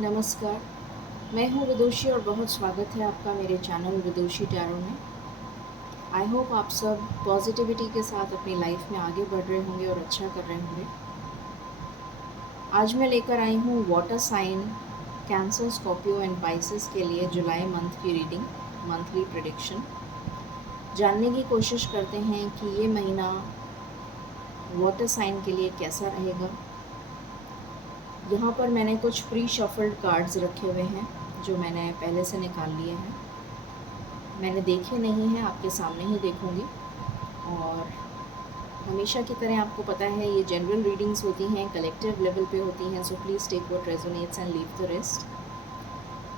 नमस्कार, मैं हूँ विदुषी और बहुत स्वागत है आपका मेरे चैनल विदुषी टैरो में। आई होप आप सब पॉजिटिविटी के साथ अपनी लाइफ में आगे बढ़ रहे होंगे और अच्छा कर रहे होंगे। आज मैं लेकर आई हूँ water sign Cancer, Scorpio and Pisces के लिए जुलाई मंथ की रीडिंग, मंथली प्रेडिक्शन। जानने की कोशिश करते हैं कि ये महीना वाटर साइन के लिए कैसा रहेगा। यहाँ पर मैंने कुछ प्री शफल्ड कार्ड्स रखे हुए हैं जो मैंने पहले से निकाल लिए हैं। मैंने देखे नहीं हैं, आपके सामने ही देखूंगी। और हमेशा की तरह आपको पता है ये जनरल रीडिंग्स होती हैं, कलेक्टिव लेवल पे होती हैं, so please take what resonates and leave the rest.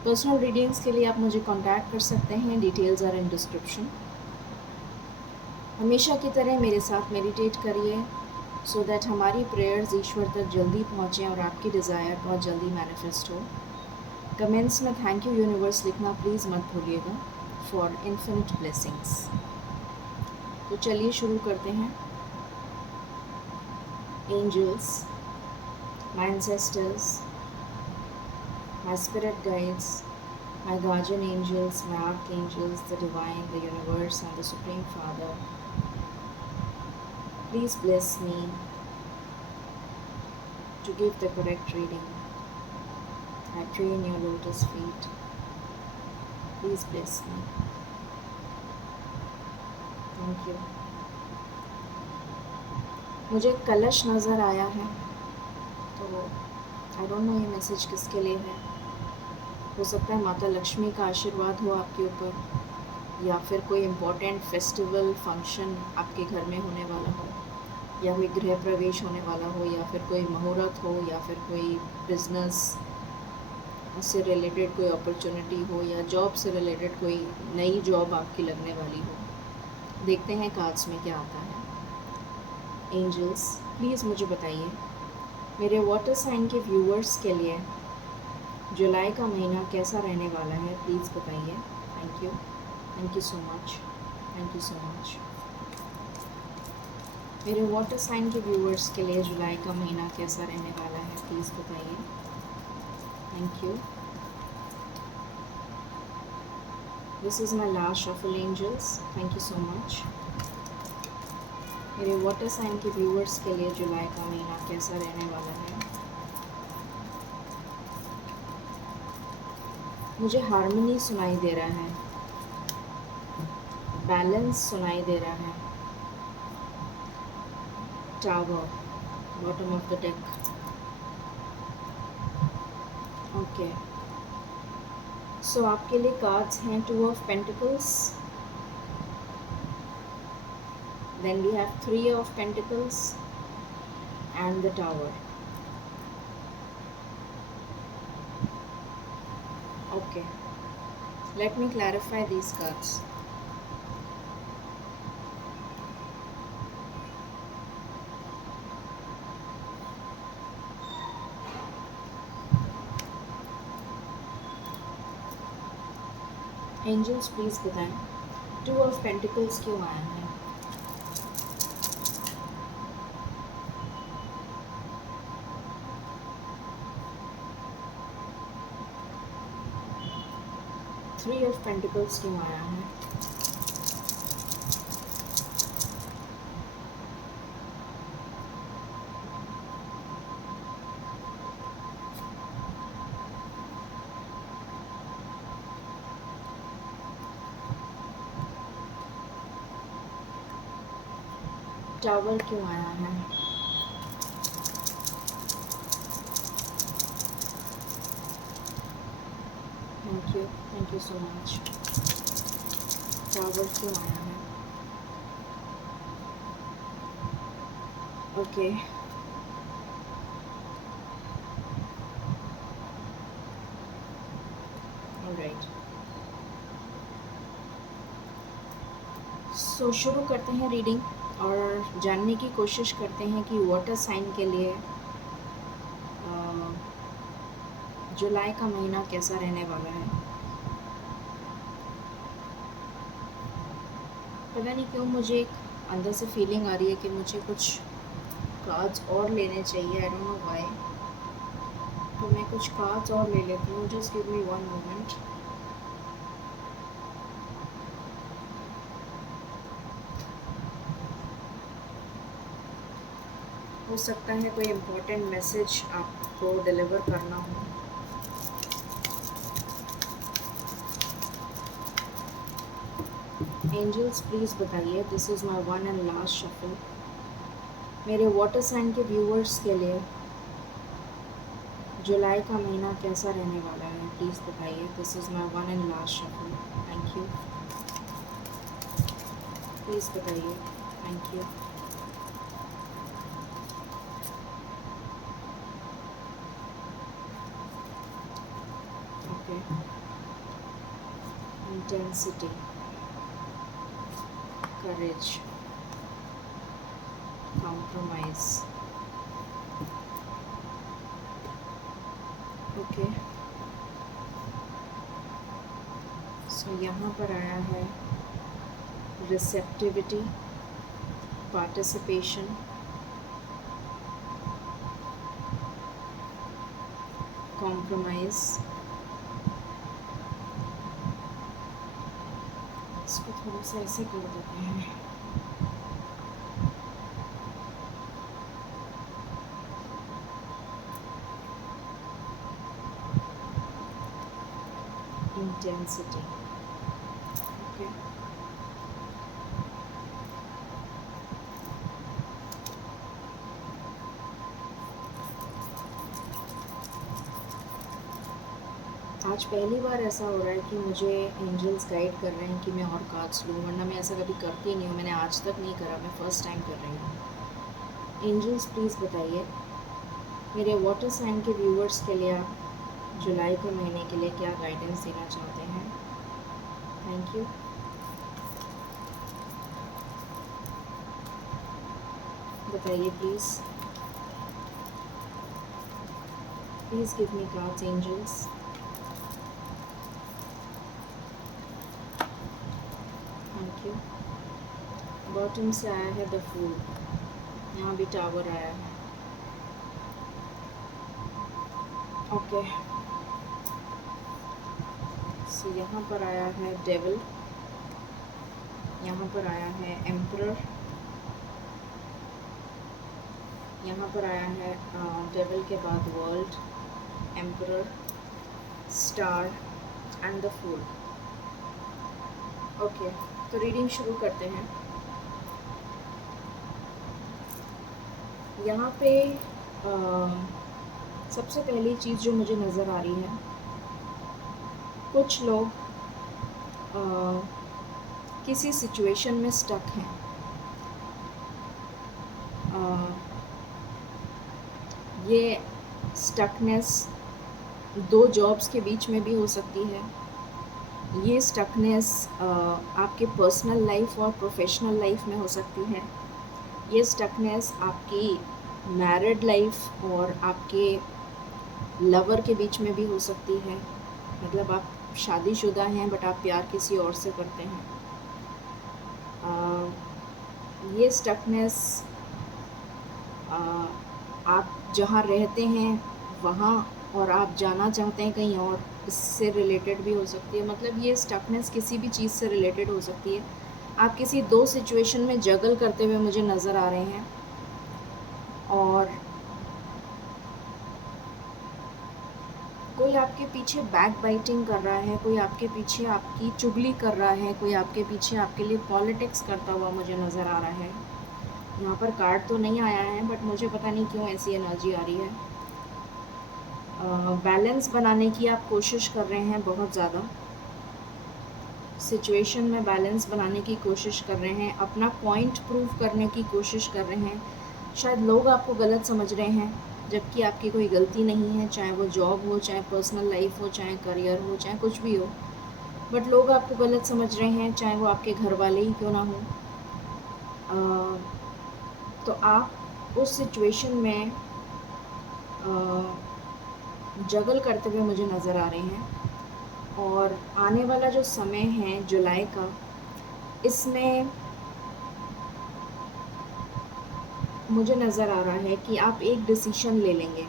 Personal readings के लिए आप मुझे कांटेक्ट कर सकते हैं, डिटेल्स आर इन डिस्क्रिप्शन। हमेशा की तरह मेरे साथ मेडिटेट करिए सो दैट हमारी प्रेयर्स ईश्वर तक जल्दी पहुँचें और आपकी डिज़ायर बहुत जल्दी मैनिफेस्ट हो। कमेंट्स में थैंक यू यूनिवर्स लिखना प्लीज़ मत भूलिएगा फॉर इन्फिनिट ब्लेसिंग्स। तो चलिए शुरू करते हैं। Angels, my ancestors, my spirit guides, my guardian angels, my archangels, the divine, the universe, and the Supreme Father, please bless me to give the correct reading. I pray in your lotus feet. Please bless me. Thank you. मुझे कलश नज़र आया है, तो I don't know ये message किसके लिए है। हो सकता है माता लक्ष्मी का आशीर्वाद हो आपके ऊपर, या फिर कोई इम्पोर्टेंट फेस्टिवल फंक्शन आपके घर में होने वाला हो, या कोई गृह प्रवेश होने वाला हो, या फिर कोई मुहूर्त हो, या फिर कोई बिजनेस से रिलेटेड कोई अपॉर्चुनिटी हो, या जॉब से रिलेटेड कोई नई जॉब आपकी लगने वाली हो। देखते हैं कार्ड्स में क्या आता है। एंजल्स, प्लीज़ मुझे बताइए मेरे वाटर साइन के व्यूअर्स के लिए जुलाई का महीना कैसा रहने वाला है। प्लीज़ बताइए। Thank you so much, thank you so much. मेरे वाटर साइन के व्यूअर्स के लिए जुलाई का महीना कैसा रहने वाला है, प्लीज़ बताइए। Thank you. This is my last shuffle angels, thank you so much. मेरे वाटर साइन के व्यूअर्स के लिए जुलाई का महीना कैसा रहने वाला है। मुझे हार्मनी सुनाई दे रहा है, बैलेंस सुनाई दे रहा है, tower, bottom of the deck. Okay, so आपके लिए कार्ड्स हैं two of pentacles, then we have three of pentacles and the tower. Okay, let me clarify these cards. Angels please बताएं टू ऑफ पेंटिकल्स क्यों आया है। Three of pentacles क्यों आया है। टावर क्यों आया है। Thank you so much. Tower क्यों आया है। ओके, ऑलराइट, सो शुरू करते हैं रीडिंग और जानने की कोशिश करते हैं कि वाटर साइन के लिए जुलाई का महीना कैसा रहने वाला है। पता नहीं क्यों मुझे एक अंदर से फीलिंग आ रही है कि मुझे कुछ कार्ड्स और लेने चाहिए, आई डोंट नो व्हाई। तो मैं कुछ कार्ड्स और ले लेती हूँ, जस्ट गिव मी 1 मोमेंट। हो सकता है कोई इम्पोर्टेंट मैसेज आपको डिलीवर करना हो। एंजल्स प्लीज़ बताइए, this is my one and last shuffle, मेरे वाटर साइन के व्यूअर्स के लिए जुलाई का महीना कैसा रहने वाला है, प्लीज़ बताइए। This is my one and last shuffle, thank you, please बताइए, thank you. Okay, intensity, courage, compromise, okay. So यहाँ पर आया है रिसेप्टिविटी, पार्टिसिपेशन, कॉम्प्रोमाइज़। इसको थोड़ा सा ऐसे कर देते हैं। Intensity, okay. आज पहली बार ऐसा हो रहा है कि मुझे एंजल्स गाइड कर रहे हैं कि मैं और कार्ड्स लूँ, वरना मैं ऐसा कभी करती नहीं हूँ, मैंने आज तक नहीं करा, मैं फ़र्स्ट टाइम कर रही हूँ। एंजल्स प्लीज़ बताइए, मेरे वाटर साइन के व्यूअर्स के लिए आप जुलाई के महीने के लिए क्या गाइडेंस देना चाहते हैं। Thank you. बताइए please, please give me cards angels. Thank you. Bottom से आया है द फूल, यहाँ भी टावर आया है, ओके। सो यहाँ पर आया है डेविल, यहाँ पर आया है एम्परर, यहाँ पर आया है डेविल के बाद world, emperor, star and the fool. Okay, तो रीडिंग शुरू करते हैं। यहाँ पे सबसे पहली चीज़ जो मुझे नज़र आ रही है, कुछ लोग किसी सिचुएशन में स्टक हैं। ये स्टकनेस 2 जॉब्स के बीच में भी हो सकती है। ये स्टकनेस आपके पर्सनल लाइफ और प्रोफेशनल लाइफ में हो सकती है। ये स्टकनेस आपकी मैरिड लाइफ और आपके लवर के बीच में भी हो सकती है। मतलब आप शादीशुदा हैं बट आप प्यार किसी और से करते हैं। ये स्टकनेस आप जहाँ रहते हैं वहाँ और आप जाना चाहते हैं कहीं और, इससे रिलेटेड भी हो सकती है। मतलब ये स्टकनेस किसी भी चीज़ से रिलेटेड हो सकती है। आप किसी 2 सिचुएशन में जगल करते हुए मुझे नज़र आ रहे हैं और कोई आपके पीछे बैक बाइटिंग कर रहा है, कोई आपके पीछे आपकी चुगली कर रहा है, कोई आपके पीछे आपके लिए पॉलिटिक्स करता हुआ मुझे नज़र आ रहा है। यहाँ पर कार्ड तो नहीं आया है बट मुझे पता नहीं क्यों ऐसी एनर्जी आ रही है। बैलेंस बनाने की आप कोशिश कर रहे हैं बहुत ज़्यादा, सिचुएशन में बैलेंस बनाने की कोशिश कर रहे हैं, अपना पॉइंट प्रूव करने की कोशिश कर रहे हैं। शायद लोग आपको गलत समझ रहे हैं जबकि आपकी कोई गलती नहीं है, चाहे वो जॉब हो, चाहे पर्सनल लाइफ हो, चाहे करियर हो, चाहे कुछ भी हो, बट लोग आपको गलत समझ रहे हैं, चाहे वो आपके घर वाले ही क्यों ना हो। तो आप उस सिचुएशन में जगल करते हुए मुझे नज़र आ रहे हैं और आने वाला जो समय है जुलाई का, इसमें मुझे नज़र आ रहा है कि आप एक डिसीजन ले लेंगे।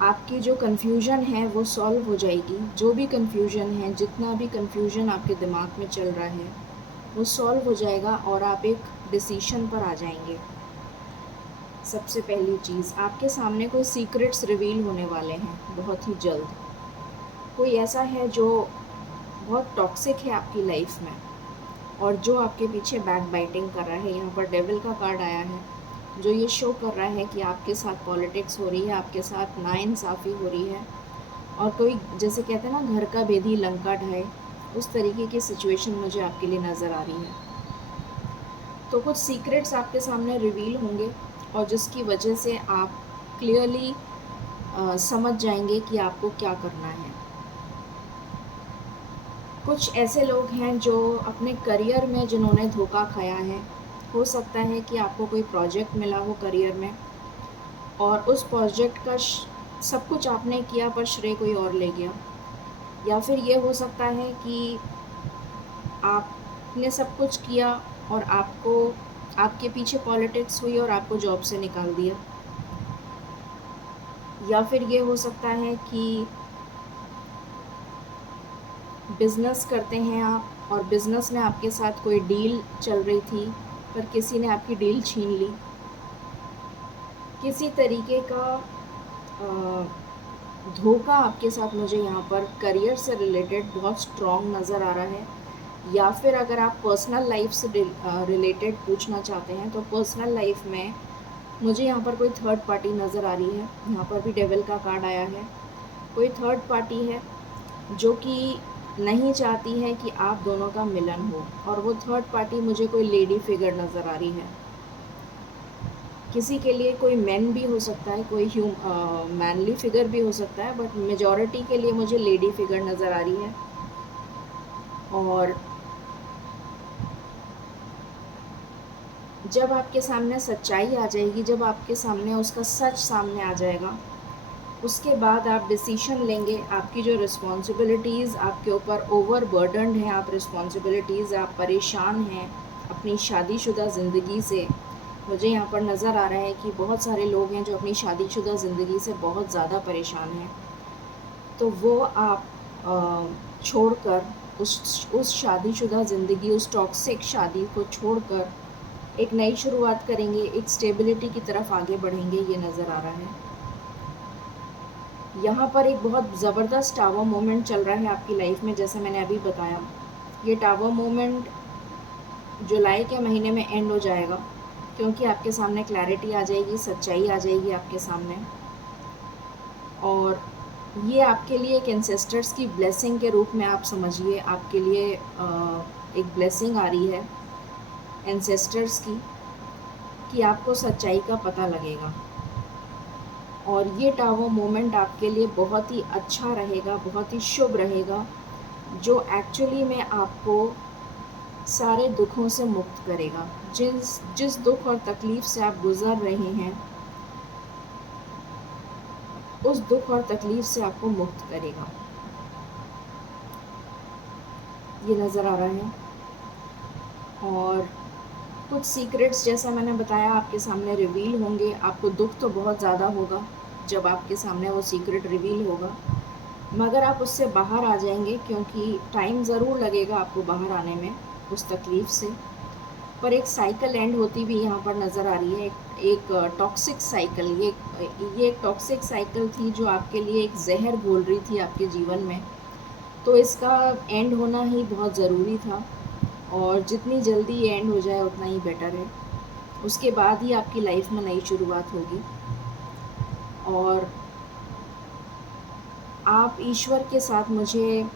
आपकी जो कन्फ्यूजन है वो सॉल्व हो जाएगी। जो भी कन्फ्यूजन है, जितना भी कन्फ्यूजन आपके दिमाग में चल रहा है, वो सॉल्व हो जाएगा और आप एक डिसीशन पर आ जाएंगे। सबसे पहली चीज़, आपके सामने कोई सीक्रेट्स रिवील होने वाले हैं बहुत ही जल्द। कोई ऐसा है जो बहुत टॉक्सिक है आपकी लाइफ में और जो आपके पीछे बैक बाइटिंग कर रहा है। यहाँ पर डेविल का कार्ड आया है जो ये शो कर रहा है कि आपके साथ पॉलिटिक्स हो रही है, आपके साथ नाइंसाफ़ी हो रही है और कोई, जैसे कहते हैं ना, घर का भेदी लंका ढाए, उस तरीके की सिचुएशन मुझे आपके लिए नज़र आ रही है। तो कुछ सीक्रेट्स आपके सामने रिवील होंगे और जिसकी वजह से आप क्लियरली समझ जाएंगे कि आपको क्या करना है। कुछ ऐसे लोग हैं जो अपने करियर में जिन्होंने धोखा खाया है। हो सकता है कि आपको कोई प्रोजेक्ट मिला हो करियर में और उस प्रोजेक्ट का सब कुछ आपने किया पर श्रेय कोई और ले गया। या फिर ये हो सकता है कि आपने सब कुछ किया और आपको, आपके पीछे पॉलिटिक्स हुई और आपको जॉब से निकाल दिया। या फिर ये हो सकता है कि बिज़नेस करते हैं आप और बिज़नेस में आपके साथ कोई डील चल रही थी पर किसी ने आपकी डील छीन ली। किसी तरीके का धोखा आपके साथ मुझे यहाँ पर करियर से रिलेटेड बहुत स्ट्रॉन्ग नज़र आ रहा है। या फिर अगर आप पर्सनल लाइफ से रिलेटेड पूछना चाहते हैं तो पर्सनल लाइफ में मुझे यहाँ पर कोई थर्ड पार्टी नज़र आ रही है। यहाँ पर भी डेविल का कार्ड आया है। कोई थर्ड पार्टी है जो कि नहीं चाहती है कि आप दोनों का मिलन हो और वो थर्ड पार्टी मुझे कोई लेडी फिगर नज़र आ रही है। किसी के लिए कोई मैन भी हो सकता है, कोई मैनली फिगर भी हो सकता है, बट मेजॉरिटी के लिए मुझे लेडी फिगर नज़र आ रही है। और जब आपके सामने सच्चाई आ जाएगी, जब आपके सामने उसका सच सामने आ जाएगा, उसके बाद आप डिसीशन लेंगे। आपकी जो रिस्पॉन्सिबिलिटीज़ आपके ऊपर ओवर बर्डनड हैं, आप रिस्पॉन्सिबिलिटीज़, आप परेशान हैं अपनी शादीशुदा ज़िंदगी से। मुझे यहाँ पर नज़र आ रहा है कि बहुत सारे लोग हैं जो अपनी शादीशुदा ज़िंदगी से बहुत ज़्यादा परेशान हैं। तो वो आप छोड़कर उस शादीशुदा ज़िंदगी, उस टॉक्सिक शादी को छोड़कर एक नई शुरुआत करेंगे, एक स्टेबिलिटी की तरफ आगे बढ़ेंगे, ये नज़र आ रहा है। यहाँ पर एक बहुत ज़बरदस्त टावर मोमेंट चल रहा है आपकी लाइफ में, जैसे मैंने अभी बताया। ये टावर मोमेंट जुलाई के महीने में एंड हो जाएगा क्योंकि आपके सामने क्लैरिटी आ जाएगी, सच्चाई आ जाएगी आपके सामने। और ये आपके लिए एक एंसेस्टर्स की ब्लेसिंग के रूप में आप समझिए, आपके लिए एक ब्लेसिंग आ रही है एंसेस्टर्स की कि आपको सच्चाई का पता लगेगा। और ये टावर मोमेंट आपके लिए बहुत ही अच्छा रहेगा, बहुत ही शुभ रहेगा, जो एक्चुअली में आपको सारे दुखों से मुक्त करेगा। जिस दुख और तकलीफ़ से आप गुज़र रहे हैं, उस दुख और तकलीफ़ से आपको मुक्त करेगा, ये नज़र आ रहा है। और कुछ सीक्रेट्स, जैसा मैंने बताया, आपके सामने रिवील होंगे। आपको दुख तो बहुत ज़्यादा होगा जब आपके सामने वो सीक्रेट रिवील होगा, मगर आप उससे बाहर आ जाएंगे क्योंकि टाइम ज़रूर लगेगा आपको बाहर आने में उस तकलीफ़ से। पर एक साइकिल एंड होती भी यहाँ पर नज़र आ रही है, एक टॉक्सिक साइकिल। ये एक टॉक्सिक साइकिल थी जो आपके लिए एक जहर घोल रही थी आपके जीवन में, तो इसका एंड होना ही बहुत ज़रूरी था और जितनी जल्दी ये एंड हो जाए उतना ही बेटर है। उसके बाद ही आपकी लाइफ में नई शुरुआत होगी और आप ईश्वर के साथ मुझे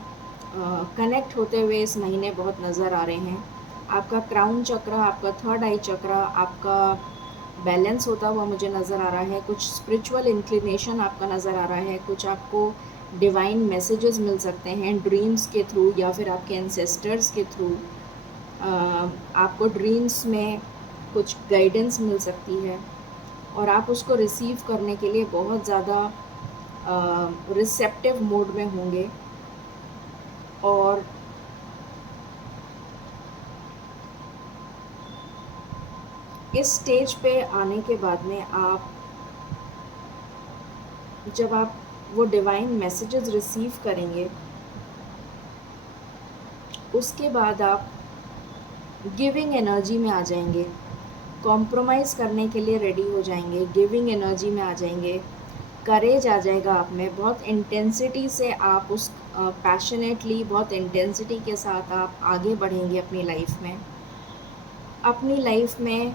कनेक्ट होते हुए इस महीने बहुत नज़र आ रहे हैं। आपका क्राउन चक्र, आपका थर्ड आई चक्र, आपका बैलेंस होता हुआ मुझे नज़र आ रहा है। कुछ स्पिरिचुअल इंक्लिनेशन आपका नज़र आ रहा है, कुछ आपको डिवाइन मैसेजेस मिल सकते हैं ड्रीम्स के थ्रू या फिर आपके एंसेस्टर्स के थ्रू। आपको ड्रीम्स में कुछ गाइडेंस मिल सकती है और आप उसको रिसीव करने के लिए बहुत ज़्यादा रिसेप्टिव मोड में होंगे। और इस स्टेज पे आने के बाद में आप जब आप वो डिवाइन मैसेजेस रिसीव करेंगे, उसके बाद आप गिविंग एनर्जी में आ जाएंगे, कॉम्प्रोमाइज़ करने के लिए रेडी हो जाएंगे, गिविंग एनर्जी में आ जाएंगे, करेज आ जाएगा आप में, बहुत इंटेंसिटी से आप उस पैशनेटली, बहुत इंटेंसिटी के साथ आप आगे बढ़ेंगे अपनी लाइफ में। अपनी लाइफ में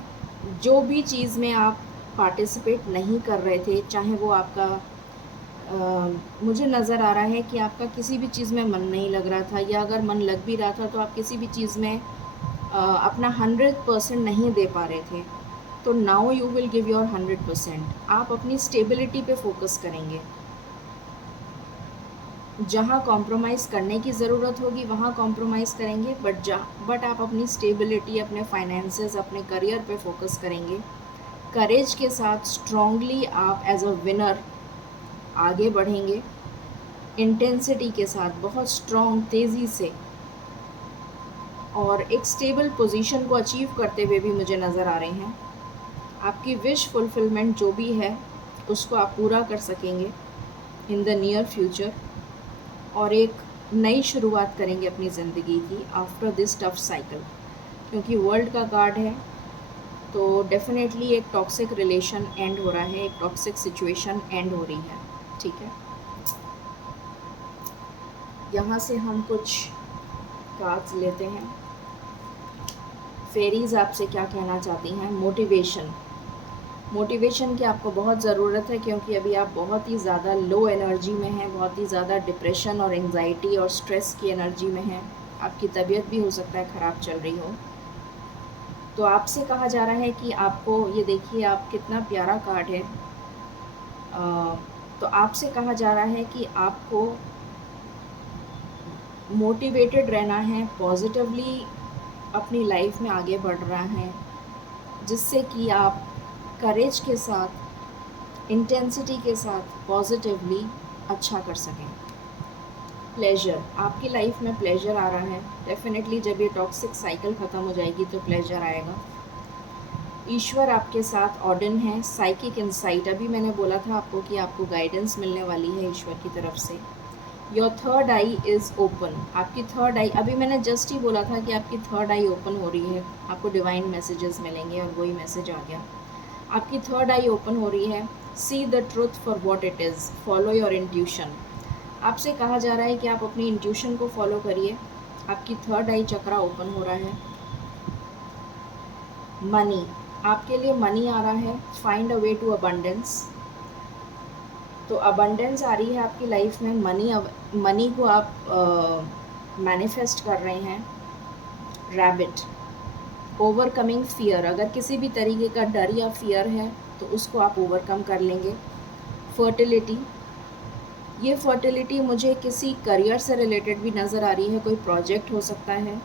जो भी चीज़ में आप पार्टिसिपेट नहीं कर रहे थे, चाहे वो आपका मुझे नज़र आ रहा है कि आपका किसी भी चीज़ में मन नहीं लग रहा था, या अगर मन लग भी रहा था तो आप किसी भी चीज़ में अपना 100% नहीं दे पा रहे थे, तो now you will give your 100%। आप अपनी स्टेबिलिटी पे फोकस करेंगे। जहाँ कॉम्प्रोमाइज़ करने की ज़रूरत होगी वहाँ कॉम्प्रोमाइज़ करेंगे, बट आप अपनी स्टेबिलिटी, अपने फाइनेंसेस, अपने करियर पे फोकस करेंगे। करेज के साथ स्ट्रांगली आप एज अ विनर आगे बढ़ेंगे, इंटेंसिटी के साथ, बहुत स्ट्रॉन्ग, तेज़ी से, और एक स्टेबल पोजीशन को अचीव करते हुए भी मुझे नज़र आ रहे हैं। आपकी विश फुलफिलमेंट जो भी है उसको आप पूरा कर सकेंगे इन द नियर फ्यूचर, और एक नई शुरुआत करेंगे अपनी ज़िंदगी की आफ्टर दिस टफ साइकिल। क्योंकि वर्ल्ड का कार्ड है, तो डेफिनेटली एक टॉक्सिक रिलेशन एंड हो रहा है, एक टॉक्सिक सिचुएशन एंड हो रही है। ठीक है, यहाँ से हम कुछ कार्ड्स लेते हैं। फेरीज आपसे क्या कहना चाहती हैं? मोटिवेशन की आपको बहुत ज़रूरत है, क्योंकि अभी आप बहुत ही ज़्यादा लो एनर्जी में हैं, बहुत ही ज़्यादा डिप्रेशन और एंजाइटी और स्ट्रेस की एनर्जी में हैं। आपकी तबीयत भी हो सकता है ख़राब चल रही हो। तो आपसे कहा जा रहा है कि आपको, ये देखिए आप कितना प्यारा कार्ड है। तो आपसे कहा जा रहा है कि आपको मोटिवेटेड रहना है, पॉजिटिवली अपनी लाइफ में आगे बढ़ रहा है, जिससे कि आप करेज के साथ, इंटेंसिटी के साथ, पॉजिटिवली अच्छा कर सकें। प्लेजर, आपकी लाइफ में प्लेजर आ रहा है डेफिनेटली। जब ये टॉक्सिक साइकिल ख़त्म हो जाएगी तो प्लेजर आएगा। ईश्वर आपके साथ ऑर्डन है। साइकिक इंसाइट, अभी मैंने बोला था आपको कि आपको गाइडेंस मिलने वाली है ईश्वर की तरफ से। Your third I is open, आपकी थर्ड आई, अभी मैंने जस्ट ही बोला था कि आपकी थर्ड आई ओपन हो रही है, आपको डिवाइन मैसेजेस मिलेंगे, और वही मैसेज आ गया। आपकी थर्ड आई ओपन हो रही है। See the truth for what it is, follow your intuition. आपसे कहा जा रहा है कि आप अपनी इंट्यूशन को फॉलो करिए। आपकी थर्ड आई चक्रा ओपन हो रहा है। मनी, आपके लिए मनी आ रहा है। Find a way to abundance, तो अबंडेंस आ रही है आपकी लाइफ में। मनी को आप मैनिफेस्ट कर रहे हैं। रैबिट, ओवरकमिंग फियर, अगर किसी भी तरीके का डर या फियर है तो उसको आप ओवरकम कर लेंगे। फर्टिलिटी, ये फर्टिलिटी मुझे किसी करियर से रिलेटेड भी नज़र आ रही है, कोई प्रोजेक्ट हो सकता है,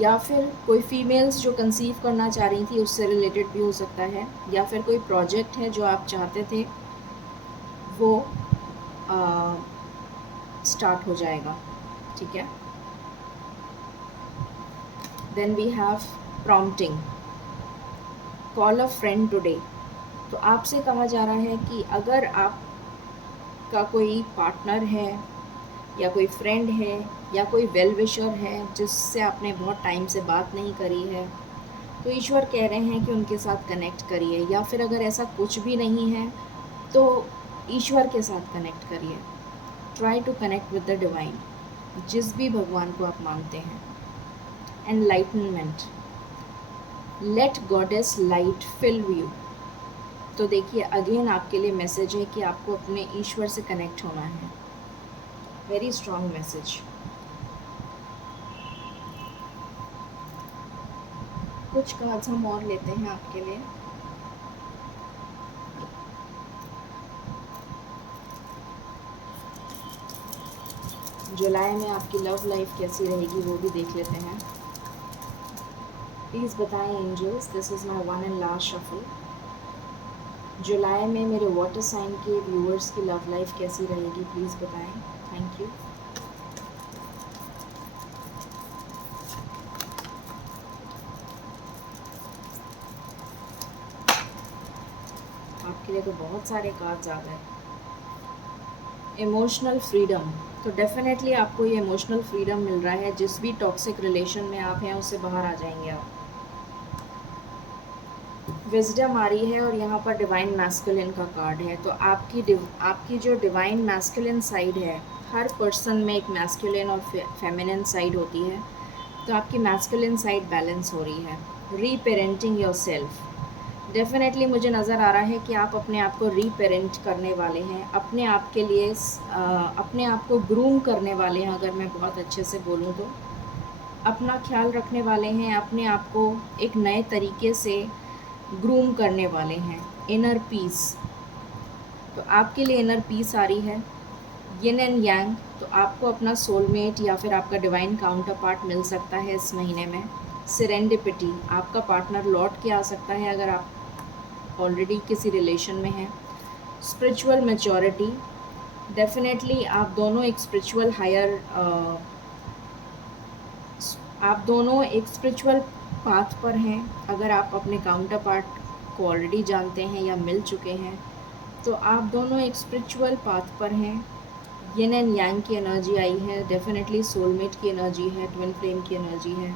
या फिर कोई फीमेल्स जो कंसीव करना चाह रही थी उससे रिलेटेड भी हो सकता है, या फिर कोई प्रोजेक्ट है जो आप चाहते थे वो स्टार्ट हो जाएगा। ठीक है, then we have prompting, call a friend today. तो आपसे कहा जा रहा है कि अगर आपका कोई पार्टनर है, या कोई फ्रेंड है, या कोई वेल विशर है जिससे आपने बहुत टाइम से बात नहीं करी है, तो ईश्वर कह रहे हैं कि उनके साथ कनेक्ट करिए। या फिर अगर ऐसा कुछ भी नहीं है तो ईश्वर के साथ कनेक्ट करिए। Try to connect with the divine, जिस भी भगवान को आप मानते हैं। Enlightenment, let goddess light fill you. तो देखिए अगेन आपके लिए मैसेज है कि आपको अपने ईश्वर से कनेक्ट होना है। Very strong message. कुछ कार्ड्स हम और लेते हैं आपके लिए। जुलाई में आपकी लव लाइफ कैसी रहेगी वो भी देख लेते हैं। प्लीज़ बताएं angels, this is my one and last shuffle. जुलाई में मेरे वाटर साइन के व्यूअर्स की लव लाइफ कैसी रहेगी, प्लीज़ बताएं। Thank you. आपके लिए तो बहुत सारे कार्ड्स आ गए। इमोशनल फ्रीडम, तो डेफिनेटली आपको ये इमोशनल फ्रीडम मिल रहा है। जिस भी टॉक्सिक रिलेशन में आप हैं उससे बाहर आ जाएंगे आप। विजडम आ रही है और यहाँ पर डिवाइन मैस्कुलिन का कार्ड है। तो आपकी जो डिवाइन मैस्कुलिन साइड है, हर पर्सन में एक मैस्कुलिन और फेमिनिन साइड होती है। तो आपकी मैस्कुलिन साइड बैलेंस हो रही है। रीपेरेंटिंग योर सेल्फ, डेफिनेटली मुझे नज़र आ रहा है कि आप अपने आप को रीपेरेंट करने वाले हैं, अपने आप के लिए अपने आप को ग्रूम करने वाले हैं। अगर मैं बहुत अच्छे से बोलूँ तो अपना ख्याल रखने वाले हैं, अपने आप को एक नए तरीके से ग्रूम करने वाले हैं। इनर पीस, तो आपके लिए इनर पीस आ रही है। यिन एंड यांग, तो आपको अपना सोलमेट या फिर आपका डिवाइन काउंटर पार्ट मिल सकता है इस महीने में। सेरेंडिपिटी, आपका पार्टनर लौट के आ सकता है अगर आप ऑलरेडी किसी रिलेशन में हैं। स्पिरिचुअल मैच्योरिटी, डेफिनेटली आप दोनों एक स्पिरिचुअल पाथ पर हैं। अगर आप अपने काउंटर पार्ट को ऑलरेडी जानते हैं या मिल चुके हैं तो आप दोनों एक स्पिरिचुअल पाथ पर हैं। यिन एंड यांग की एनर्जी आई है, डेफिनेटली सोलमेट की एनर्जी है, ट्विन फ्लेम की एनर्जी है।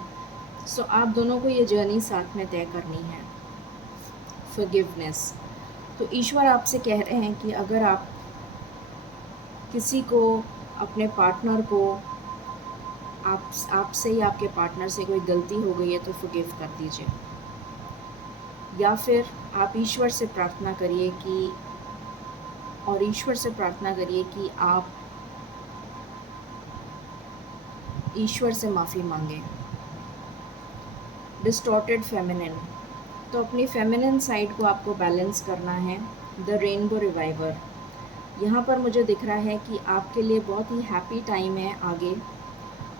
सो आप दोनों को ये जर्नी साथ में तय करनी है। फॉरगिवनेस, तो ईश्वर आपसे कह रहे हैं कि अगर आप किसी को, अपने पार्टनर को, आपसे या आपके पार्टनर से कोई गलती हो गई है तो फॉरगिव कर दीजिए। या फिर आप ईश्वर से प्रार्थना करिए कि आप ईश्वर से माफ़ी मांगें। डिस्टॉर्टेड फेमिनिन, तो अपनी फेमिनिन साइड को आपको बैलेंस करना है। द रेनबो रिवाइवर, यहाँ पर मुझे दिख रहा है कि आपके लिए बहुत ही हैप्पी टाइम है आगे।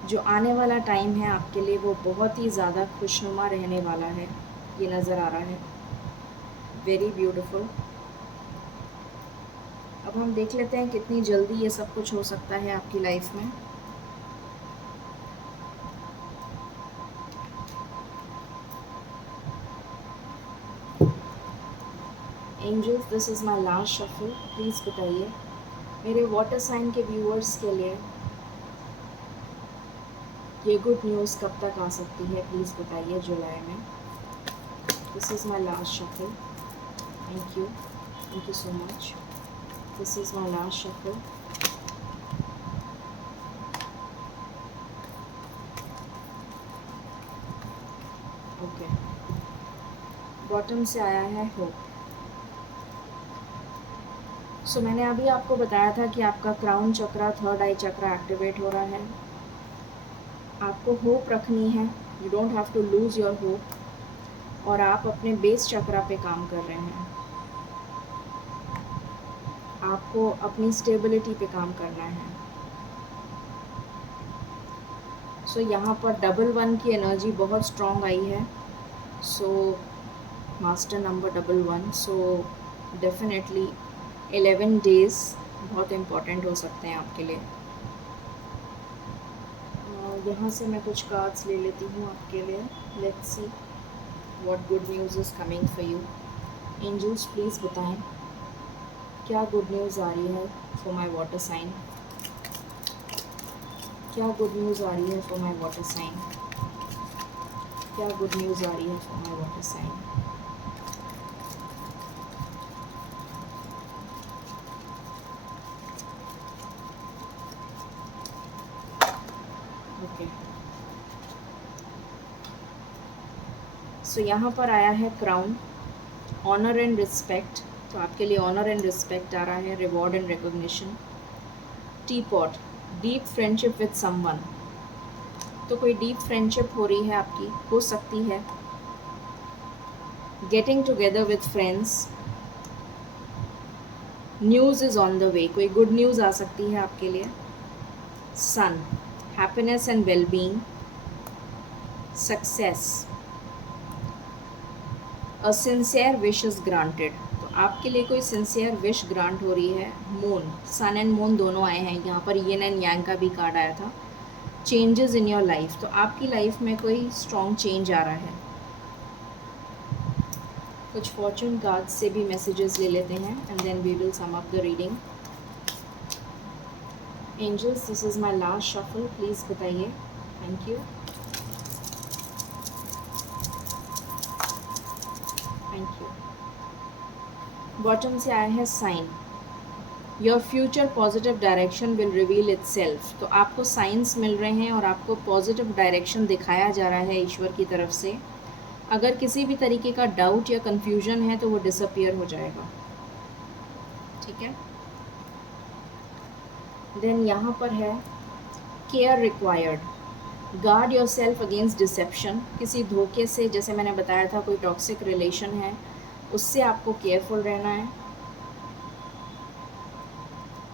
जो आने वाला टाइम है आपके लिए वो बहुत ही ज़्यादा खुशनुमा रहने वाला है, ये नज़र आ रहा है। Very beautiful. अब हम देख लेते हैं कितनी जल्दी ये सब कुछ हो सकता है आपकी लाइफ में। Angels, this is my last shuffle. Please बताइए मेरे वाटर साइन के व्यूअर्स के लिए ये गुड न्यूज़ कब तक आ सकती है, प्लीज़ बताइए जुलाई में। This is my last shuffle. Thank you so much. This is my last shuffle. Okay, bottom से आया है होप। सो मैंने अभी आपको बताया था कि आपका crown chakra, third eye chakra activate हो रहा है। आपको होप रखनी है, you don't have to lose your hope. और आप अपने बेस चक्रा पे काम कर रहे हैं। आपको अपनी स्टेबिलिटी पे काम करना है। सो यहाँ पर डबल 1 की एनर्जी बहुत स्ट्रॉन्ग आई है। So master number double 1, so definitely 11 days बहुत इम्पॉर्टेंट हो सकते हैं आपके लिए। यहाँ से मैं कुछ कार्ड्स ले लेती हूँ आपके लिए। Let's see what good news is coming for you. Angels please बताएं क्या गुड न्यूज़ आ रही है फॉर माय वाटर साइन। क्या गुड न्यूज़ आ रही है फॉर माय वाटर साइन। क्या गुड न्यूज़ आ रही है for my water sign. Okay, so यहाँ पर आया है क्राउन, ऑनर एंड रिस्पेक्ट। तो आपके लिए ऑनर एंड रिस्पेक्ट आ रहा है, reward and recognition. T pot, deep friendship with someone, तो कोई डीप फ्रेंडशिप हो रही है आपकी, हो सकती है। Getting together with friends, news is on the way, कोई गुड न्यूज़ आ सकती है आपके लिए। Sun, happiness and wellbeing, success, a sincere wish is granted, तो आपके लिए कोई सिंसियर विश ग्रांट हो रही है। मून, सन एंड मून दोनों आए हैं यहाँ पर, यिन एंड यांग का भी कार्ड आया था। चेंजेस इन योर लाइफ, तो आपकी लाइफ में कोई स्ट्रॉन्ग चेंज आ रहा है। कुछ फॉर्चून कार्ड्स से भी मैसेजेस ले लेते हैं and then we will sum up the reading. Angels, this is my last shuffle, please बताइए। Thank you, thank you. Bottom से आया है sign, your future positive direction will reveal itself. तो आपको साइंस मिल रहे हैं और आपको पॉजिटिव डायरेक्शन दिखाया जा रहा है ईश्वर की तरफ से। अगर किसी भी तरीके का डाउट या कन्फ्यूजन है तो वो डिसअपियर हो जाएगा, ठीक है। देन यहाँ पर है care required, guard yourself against deception. किसी धोखे से, जैसे मैंने बताया था, कोई टॉक्सिक रिलेशन है, उससे आपको केयरफुल रहना है।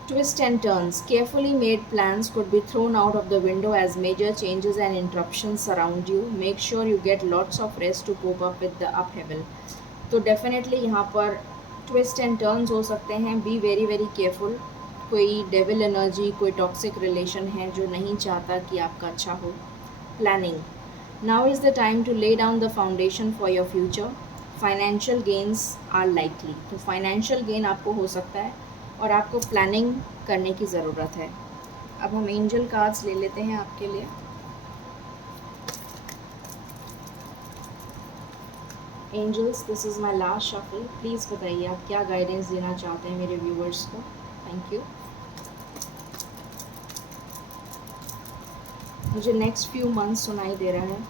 Twist and turns, carefully made plans could be thrown out of the window as major changes and interruptions surround you. Make sure you get lots of rest to cope up with the upheaval. तो definitely यहाँ पर twist and turns हो सकते हैं, be very very careful. कोई devil energy, कोई toxic relation है जो नहीं चाहता कि आपका अच्छा हो। Planning, now is the time to lay down the foundation for your future. Financial gains are likely, तो फाइनेंशियल गेन आपको हो सकता है और आपको प्लानिंग करने की ज़रूरत है। अब हम एंजल कार्ड्स ले लेते हैं आपके लिए। Angels, this is my last shuffle, please बताइए आप क्या गाइडेंस देना चाहते हैं मेरे व्यूवर्स को। Thank you. मुझे नेक्स्ट फ्यू मंथ्स सुनाई दे रहा है।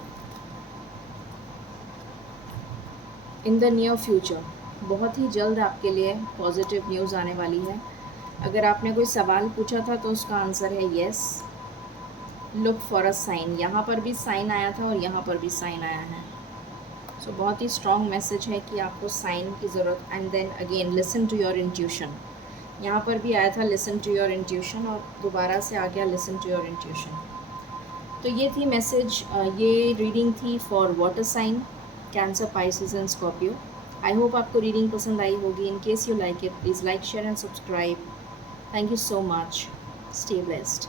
इन द नियर फ्यूचर, बहुत ही जल्द आपके लिए पॉजिटिव न्यूज़ आने वाली है। अगर आपने कोई सवाल पूछा था तो उसका आंसर है yes. Look for a sign, यहाँ पर भी साइन आया था और यहाँ पर भी साइन आया है। सो बहुत ही स्ट्रॉन्ग मैसेज है कि आपको साइन की ज़रूरत। And then again listen to your intuition, यहाँ पर भी आया था लिसन टू योर इंट्यूशन और दोबारा से आ गया लिसन टू योर इंट्यूशन। तो ये थी मैसेज, ये रीडिंग थी for water sign, Cancer, Pisces and Scorpio. I hope आपको रीडिंग पसंद आई होगी। In case you like it, please like, share and subscribe. Thank you so much. Stay blessed.